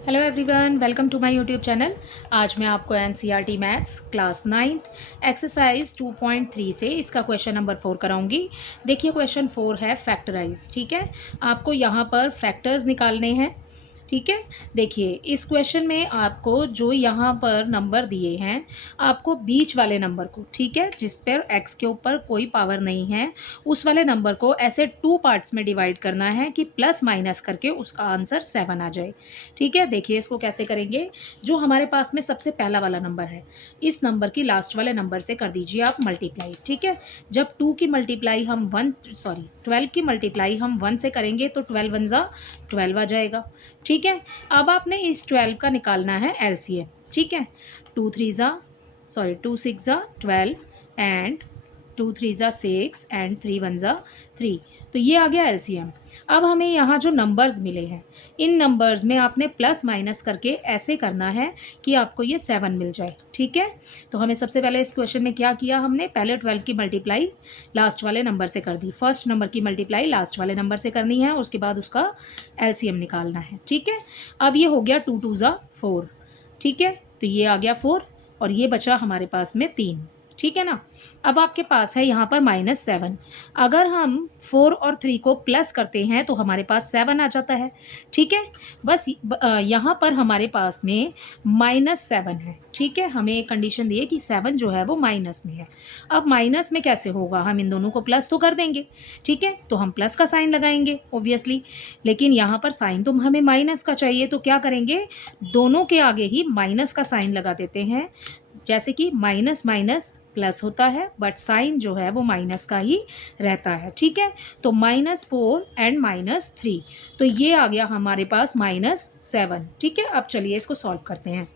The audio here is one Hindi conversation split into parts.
Hello everyone, welcome to my YouTube channel. आज मैं आपको NCERT maths class 9th exercise 2.3 से इसका क्वेश्चन नंबर 4 कराऊंगी। देखिए क्वेश्चन 4 है फैक्टराइज। ठीक है, आपको यहाँ पर फैक्टर्स निकालने हैं। ठीक है, देखिए इस क्वेश्चन में आपको जो यहाँ पर नंबर दिए हैं, आपको बीच वाले नंबर को, ठीक है, जिस पर एक्स के ऊपर कोई पावर नहीं है, उस वाले नंबर को ऐसे 2 पार्ट्स में डिवाइड करना है कि प्लस माइनस करके उसका आंसर 7 आ जाए। ठीक है, देखिए इसको कैसे करेंगे। जो हमारे पास में सबसे पहला वाला नंबर है, इस नंबर की लास्ट वाले नंबर से कर दीजिए आप मल्टीप्लाई। ठीक है, जब 2 की मल्टीप्लाई हम 12 की मल्टीप्लाई हम 1 से करेंगे तो 12 वन ज़ा 12 आ जाएगा। ठीक है, अब आपने इस 12 का निकालना है एलसीएम। ठीक है, 2 6 ज़ा 12 एंड 2 3 ज़ा 6 एंड 3 1 ज़ा 3। तो ये आ गया एलसीएम। अब हमें यहाँ जो नंबर्स मिले हैं, इन नंबर्स में आपने प्लस माइनस करके ऐसे करना है कि आपको ये 7 मिल जाए। ठीक है, तो हमें सबसे पहले इस क्वेश्चन में क्या किया, हमने पहले 12 की मल्टीप्लाई लास्ट वाले नंबर से कर दी। फर्स्ट नंबर की मल्टीप्लाई लास्ट वाले नंबर से करनी है, उसके बाद उसका एलसीएम निकालना है। ठीक है, अब ये हो गया 2 2 ज़ा 4। ठीक है, तो ये आ गया 4 और ये बचा हमारे पास में 3। ठीक है ना, अब आपके पास है यहाँ पर -7। अगर हम 4 और 3 को प्लस करते हैं तो हमारे पास 7 आ जाता है। ठीक है, बस यहाँ पर हमारे पास में -7 है। ठीक है, हमें एक कंडीशन दी है कि 7 जो है वो माइनस में है। अब माइनस में कैसे होगा, हम इन दोनों को प्लस तो कर देंगे। ठीक है, तो हम प्लस का साइन लगाएंगे ऑब्वियसली, लेकिन यहाँ पर साइन तो हमें माइनस का चाहिए, तो क्या करेंगे, दोनों के आगे ही माइनस का साइन लगा देते हैं। जैसे कि माइनस माइनस प्लस होता है, बट साइन जो है वो माइनस का ही रहता है। ठीक है, तो -4 एंड -3, तो ये आ गया हमारे पास -7। ठीक है, अब चलिए इसको सॉल्व करते हैं।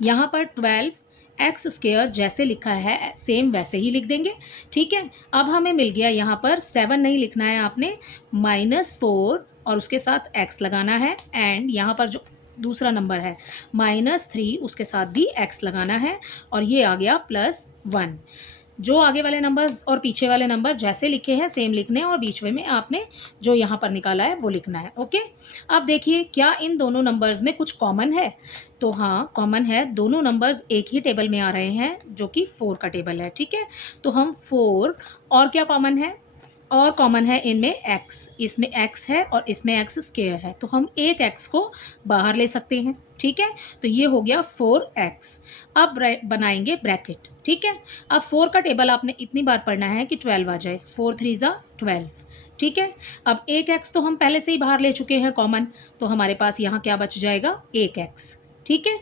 यहाँ पर 12x² जैसे लिखा है सेम वैसे ही लिख देंगे। ठीक है, अब हमें मिल गया यहाँ पर 7 नहीं लिखना है आपने, -4 और उसके साथ x लगाना है, एंड यहाँ पर जो दूसरा नंबर है -3 उसके साथ भी x लगाना है, और ये आ गया +1। जो आगे वाले नंबर्स और पीछे वाले नंबर जैसे लिखे हैं सेम लिखने हैं, और बीच में आपने जो यहाँ पर निकाला है वो लिखना है। ओके, अब देखिए क्या इन दोनों नंबर्स में कुछ कॉमन है, तो हाँ कॉमन है। दोनों नंबर्स एक ही टेबल में आ रहे हैं जो कि 4 का टेबल है। ठीक है, तो हम 4 और क्या कॉमन है, और कॉमन है इनमें x, इसमें x है और इसमें x² है, तो हम एक x को बाहर ले सकते हैं। ठीक है, तो ये हो गया 4x। अब बनाएंगे ब्रैकेट। ठीक है, अब 4 का टेबल आपने इतनी बार पढ़ना है कि 12 आ जाए, 4 3 ज़ा 12। ठीक है, अब एक x तो हम पहले से ही बाहर ले चुके हैं कॉमन, तो हमारे पास यहाँ क्या बच जाएगा, एक x। ठीक है,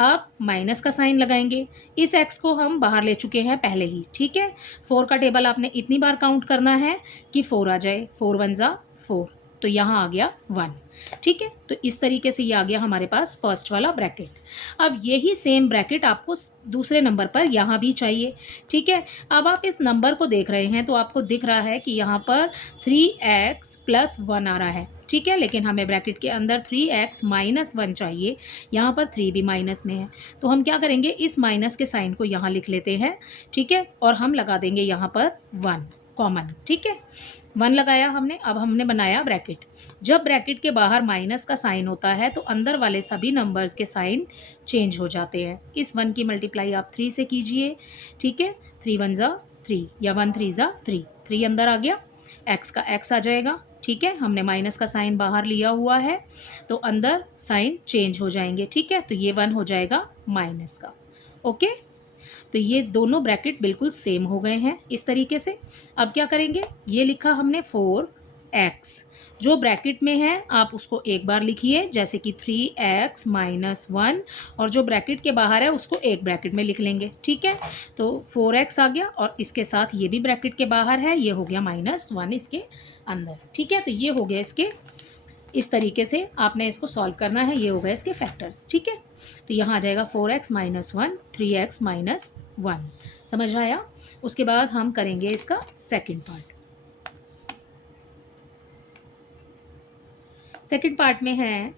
अब माइनस का साइन लगाएंगे, इस x को हम बाहर ले चुके हैं पहले ही। ठीक है, 4 का टेबल आपने इतनी बार काउंट करना है कि 4 आ जाए, 4 1 ज़ा 4, तो यहाँ आ गया 1। ठीक है, तो इस तरीके से ये आ गया हमारे पास फर्स्ट वाला ब्रैकेट। अब यही सेम ब्रैकेट आपको दूसरे नंबर पर यहाँ भी चाहिए। ठीक है, अब आप इस नंबर को देख रहे हैं तो आपको दिख रहा है कि यहाँ पर 3x + 1 आ रहा है। ठीक है, लेकिन हमें ब्रैकेट के अंदर 3x - 1 चाहिए, यहाँ पर 3 भी माइनस में है, तो हम क्या करेंगे, इस माइनस के साइन को यहाँ लिख लेते हैं। ठीक है, और हम लगा देंगे यहाँ पर 1 कॉमन। ठीक है, 1 लगाया हमने, अब हमने बनाया ब्रैकेट। जब ब्रैकेट के बाहर माइनस का साइन होता है तो अंदर वाले सभी नंबर्स के साइन चेंज हो जाते हैं। इस 1 की मल्टीप्लाई आप 3 से कीजिए। ठीक है, 3 1 ज़ा 3 या 1 3 ज़ा 3, 3 अंदर आ गया, x का x आ जाएगा। ठीक है, हमने माइनस का साइन बाहर लिया हुआ है तो अंदर साइन चेंज हो जाएंगे। ठीक है, तो ये 1 हो जाएगा माइनस का। ओके, तो ये दोनों ब्रैकेट बिल्कुल सेम हो गए हैं इस तरीके से। अब क्या करेंगे, ये लिखा हमने 4x, जो ब्रैकेट में है आप उसको एक बार लिखिए, जैसे कि 3x - 1, और जो ब्रैकेट के बाहर है उसको एक ब्रैकेट में लिख लेंगे। ठीक है, तो 4x आ गया, और इसके साथ ये भी ब्रैकेट के बाहर है, ये हो गया -1 इसके अंदर। ठीक है, तो ये हो गया इसके, इस तरीके से आपने इसको सॉल्व करना है। ये हो गए इसके फैक्टर्स। ठीक है, तो यहाँ आ जाएगा 4x - 1, 3x - 1। समझ आया। उसके बाद हम करेंगे इसका सेकंड पार्ट। सेकंड पार्ट में है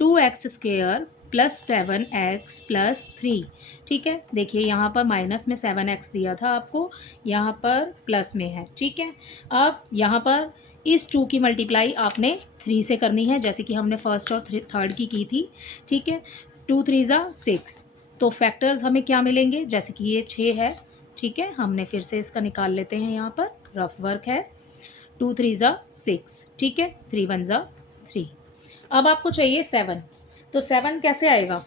2x² + 7x + 3। ठीक है, देखिए यहाँ पर माइनस में 7x दिया था आपको, यहाँ पर प्लस में है। ठीक है, अब यहाँ पर इस 2 की मल्टीप्लाई आपने 3 से करनी है, जैसे कि हमने फर्स्ट और थर्ड की थी, ठीक है। 2 3 ज़ा 6, तो फैक्टर्स हमें क्या मिलेंगे, जैसे कि ये 6 है, ठीक है। हमने फिर से इसका निकाल लेते हैं, यहाँ पर रफ वर्क है। 2 3 ज़ा 6, ठीक है। 3 1 ज़ा 3। अब आपको चाहिए 7, तो 7 कैसे आएगा?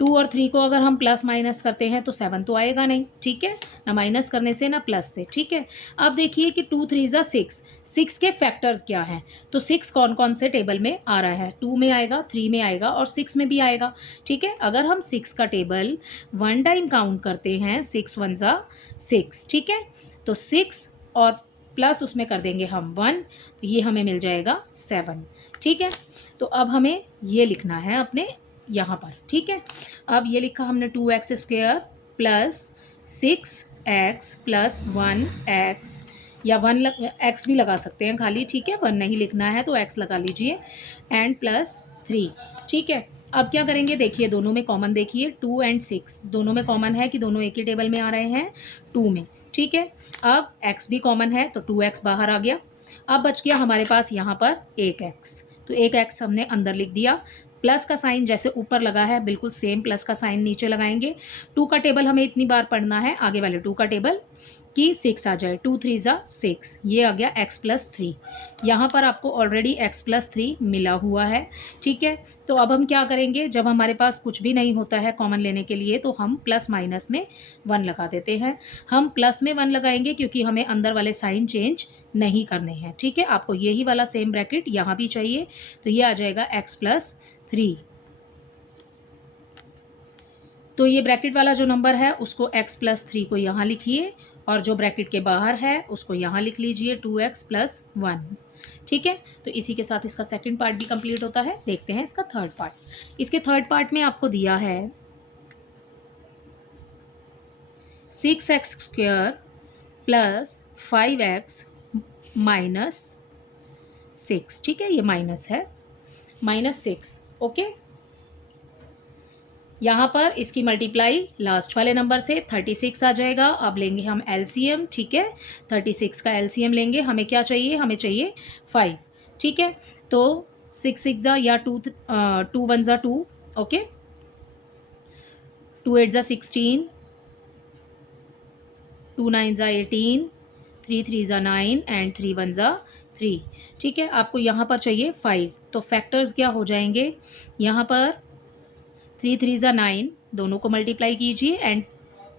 2 और 3 को अगर हम प्लस माइनस करते हैं तो 7 तो आएगा नहीं, ठीक है ना, माइनस करने से ना प्लस से, ठीक है। अब देखिए कि 2 3 ज़ा 6, 6 के फैक्टर्स क्या हैं, तो 6 कौन कौन से टेबल में आ रहा है, 2 में आएगा, 3 में आएगा और 6 में भी आएगा, ठीक है। अगर हम 6 का टेबल 1 टाइम काउंट करते हैं, 6 1 ज़ा 6, ठीक है, तो 6 और प्लस उसमें कर देंगे हम 1, तो ये हमें मिल जाएगा 7, ठीक है। तो अब हमें ये लिखना है अपने यहाँ पर, ठीक है। अब ये लिखा हमने 2x² plus 6x plus 1x, या 1x भी लगा सकते हैं खाली, ठीक है। 1 नहीं लिखना है तो x लगा लीजिए, एंड प्लस 3, ठीक है। अब क्या करेंगे, देखिए दोनों में कॉमन, देखिए 2 एंड 6 दोनों में कॉमन है कि दोनों एक ही टेबल में आ रहे हैं, 2 में, ठीक है। अब x भी कॉमन है तो 2x बाहर आ गया। अब बच गया हमारे पास यहाँ पर 1x, तो 1x हमने अंदर लिख दिया। प्लस का साइन जैसे ऊपर लगा है बिल्कुल सेम प्लस का साइन नीचे लगाएंगे। 2 का टेबल हमें इतनी बार पढ़ना है, आगे वाले 2 का टेबल कि 6 आ जाए, 2 3 ज़ा 6, ये आ गया x प्लस 3। यहाँ पर आपको ऑलरेडी x प्लस 3 मिला हुआ है, ठीक है। तो अब हम क्या करेंगे, जब हमारे पास कुछ भी नहीं होता है कॉमन लेने के लिए तो हम प्लस माइनस में 1 लगा देते हैं। हम प्लस में 1 लगाएंगे क्योंकि हमें अंदर वाले साइन चेंज नहीं करने हैं, ठीक है। आपको यही वाला सेम ब्रैकेट यहाँ भी चाहिए, तो ये आ जाएगा x प्लस 3। तो ये ब्रैकेट वाला जो नंबर है उसको x प्लस 3 को यहाँ लिखिए, और जो ब्रैकेट के बाहर है उसको यहाँ लिख लीजिए 2x प्लस 1, ठीक है। तो इसी के साथ इसका सेकंड पार्ट भी कंप्लीट होता है। देखते हैं इसका थर्ड पार्ट। इसके थर्ड पार्ट में आपको दिया है 6x² प्लस 5x माइनस 6, ठीक है, ये माइनस है, -6, ओके। यहाँ पर इसकी मल्टीप्लाई लास्ट वाले नंबर से 36 आ जाएगा। अब लेंगे हम एलसीएम, ठीक है, 36 का एलसीएम लेंगे। हमें क्या चाहिए, हमें चाहिए 5, ठीक है। तो 6 6 ज़ा या 2 1 ज़ा 2, ओके, 2 8 ज़ा 16, 2 9 ज़ा 18, 3 3 ज़ा 9 एंड 3 1 ज़ा 3, ठीक है। आपको यहाँ पर चाहिए 5, तो फैक्टर्स क्या हो जाएंगे, यहाँ पर 3 3 ज़ा 9, दोनों को मल्टीप्लाई कीजिए, एंड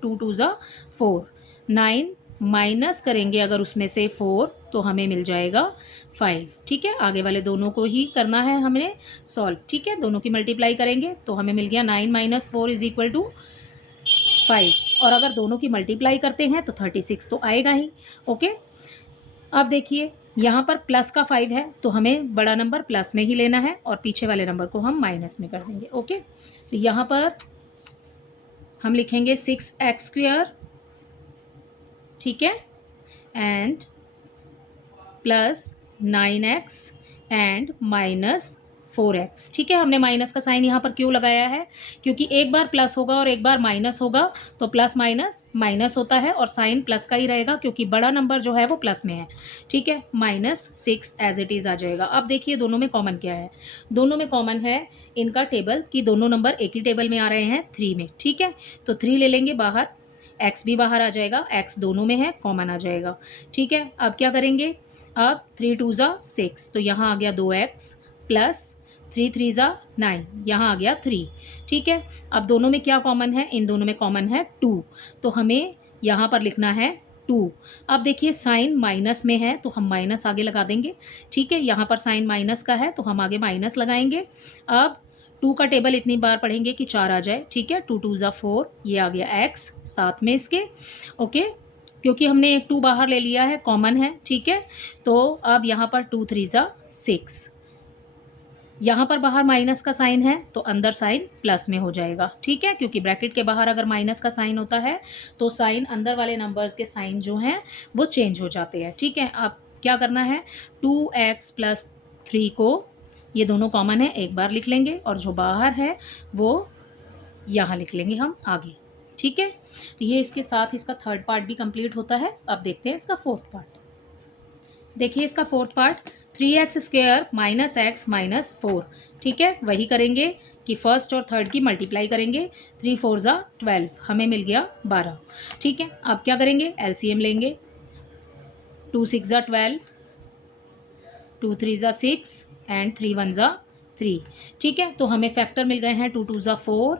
2 2 ज़ा 4, 9 माइनस करेंगे अगर उसमें से 4 तो हमें मिल जाएगा 5, ठीक है। आगे वाले दोनों को ही करना है हमने सॉल्व, ठीक है। दोनों की मल्टीप्लाई करेंगे तो हमें मिल गया 9 माइनस 4 इज इक्वल टू 5, और अगर दोनों की मल्टीप्लाई करते हैं तो 36 तो आएगा ही, ओके। अब देखिए यहाँ पर प्लस का 5 है तो हमें बड़ा नंबर प्लस में ही लेना है और पीछे वाले नंबर को हम माइनस में कर देंगे, ओके। तो यहाँ पर हम लिखेंगे 6x², ठीक है, and plus 9x and minus 4x, ठीक है। हमने माइनस का साइन यहाँ पर क्यों लगाया है, क्योंकि एक बार प्लस होगा और एक बार माइनस होगा तो प्लस माइनस माइनस होता है और साइन प्लस का ही रहेगा क्योंकि बड़ा नंबर जो है वो प्लस में है, ठीक है। -6 एज इट इज़ आ जाएगा। अब देखिए दोनों में कॉमन क्या है, दोनों में कॉमन है इनका टेबल कि दोनों नंबर एक ही टेबल में आ रहे हैं 3 में, ठीक है। तो 3 ले लेंगे बाहर, x भी बाहर आ जाएगा, x दोनों में है, कॉमन आ जाएगा, ठीक है। अब क्या करेंगे, अब 3 2 ज़ा 6, तो यहाँ आ गया 2x प्लस 3 3 ज़ा 9, यहाँ आ गया 3, ठीक है। अब दोनों में क्या कॉमन है, इन दोनों में कॉमन है 2, तो हमें यहाँ पर लिखना है 2। अब देखिए साइन माइनस में है तो हम माइनस आगे लगा देंगे, ठीक है। यहाँ पर साइन माइनस का है तो हम आगे माइनस लगाएंगे। अब 2 का टेबल इतनी बार पढ़ेंगे कि 4 आ जाए, ठीक है। 2 2 ज़ा 4, ये आ गया x साथ में इसके, ओके, क्योंकि हमने एक 2 बाहर ले लिया है, कॉमन है, ठीक है। तो अब यहाँ पर 2 3 ज़ा 6, यहाँ पर बाहर माइनस का साइन है तो अंदर साइन प्लस में हो जाएगा, ठीक है, क्योंकि ब्रैकेट के बाहर अगर माइनस का साइन होता है तो साइन अंदर वाले नंबर्स के साइन जो हैं वो चेंज हो जाते हैं, ठीक है। अब क्या करना है, 2x प्लस 3 को, ये दोनों कॉमन है, एक बार लिख लेंगे और जो बाहर है वो यहाँ लिख लेंगे हम आगे, ठीक है। तो ये इसके साथ इसका थर्ड पार्ट भी कंप्लीट होता है। अब देखते हैं इसका फोर्थ पार्ट। देखिए इसका fourth part, 3x² minus x minus 4, ठीक है। वही करेंगे कि फर्स्ट और थर्ड की मल्टीप्लाई करेंगे। 3 4 ज़ा 12, हमें मिल गया 12, ठीक है। अब क्या करेंगे, एलसीएम लेंगे। 2 6 ज़ा 12, 2 3 ज़ा 6 एंड 3 1 ज़ा 3, ठीक है। तो हमें फैक्टर मिल गए हैं 2 2 ज़ा 4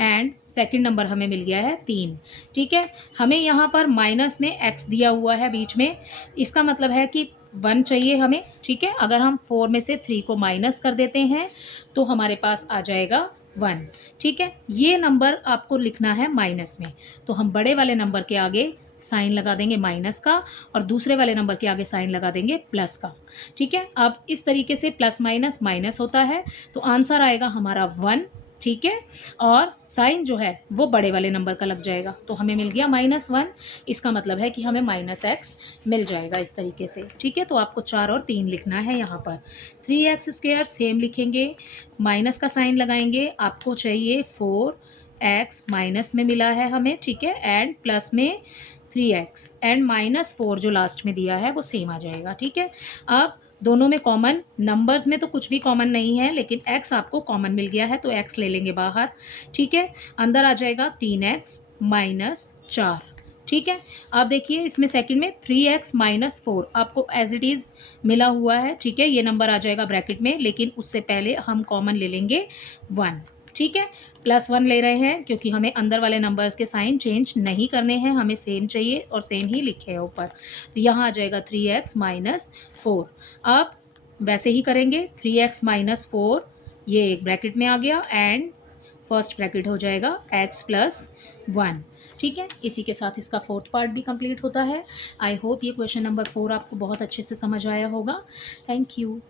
एंड सेकंड नंबर हमें मिल गया है 3, ठीक है। हमें यहाँ पर माइनस में x दिया हुआ है बीच में, इसका मतलब है कि 1 चाहिए हमें, ठीक है। अगर हम 4 में से 3 को माइनस कर देते हैं तो हमारे पास आ जाएगा 1, ठीक है। ये नंबर आपको लिखना है माइनस में, तो हम बड़े वाले नंबर के आगे साइन लगा देंगे माइनस का और दूसरे वाले नंबर के आगे साइन लगा देंगे प्लस का, ठीक है। अब इस तरीके से प्लस माइनस माइनस होता है, तो आंसर आएगा हमारा 1, ठीक है। और साइन जो है वो बड़े वाले नंबर का लग जाएगा, तो हमें मिल गया -1। इसका मतलब है कि हमें -x मिल जाएगा इस तरीके से, ठीक है। तो आपको 4 और 3 लिखना है यहाँ पर। 3x² सेम लिखेंगे, माइनस का साइन लगाएंगे। आपको चाहिए 4x, माइनस में मिला है हमें, ठीक है, एंड प्लस में 3x एंड -4 जो लास्ट में दिया है वो सेम आ जाएगा, ठीक है। अब दोनों में कॉमन, नंबर्स में तो कुछ भी कॉमन नहीं है, लेकिन x आपको कॉमन मिल गया है तो x ले लेंगे बाहर, ठीक है। अंदर आ जाएगा 3x माइनस 4, ठीक है। अब देखिए इसमें सेकंड में 3x माइनस 4 आपको एज इट इज़ मिला हुआ है, ठीक है। ये नंबर आ जाएगा ब्रैकेट में, लेकिन उससे पहले हम कॉमन ले लेंगे 1, ठीक है। +1 ले रहे हैं क्योंकि हमें अंदर वाले नंबर्स के साइन चेंज नहीं करने हैं, हमें सेम चाहिए और सेम ही लिखे हैं ऊपर। तो यहाँ आ जाएगा 3x माइनस 4। अब वैसे ही करेंगे, 3x माइनस 4 ये एक ब्रैकेट में आ गया एंड फर्स्ट ब्रैकेट हो जाएगा x प्लस 1, ठीक है। इसी के साथ इसका फोर्थ पार्ट भी कंप्लीट होता है। आई होप ये क्वेश्चन नंबर 4 आपको बहुत अच्छे से समझ आया होगा। Thank you.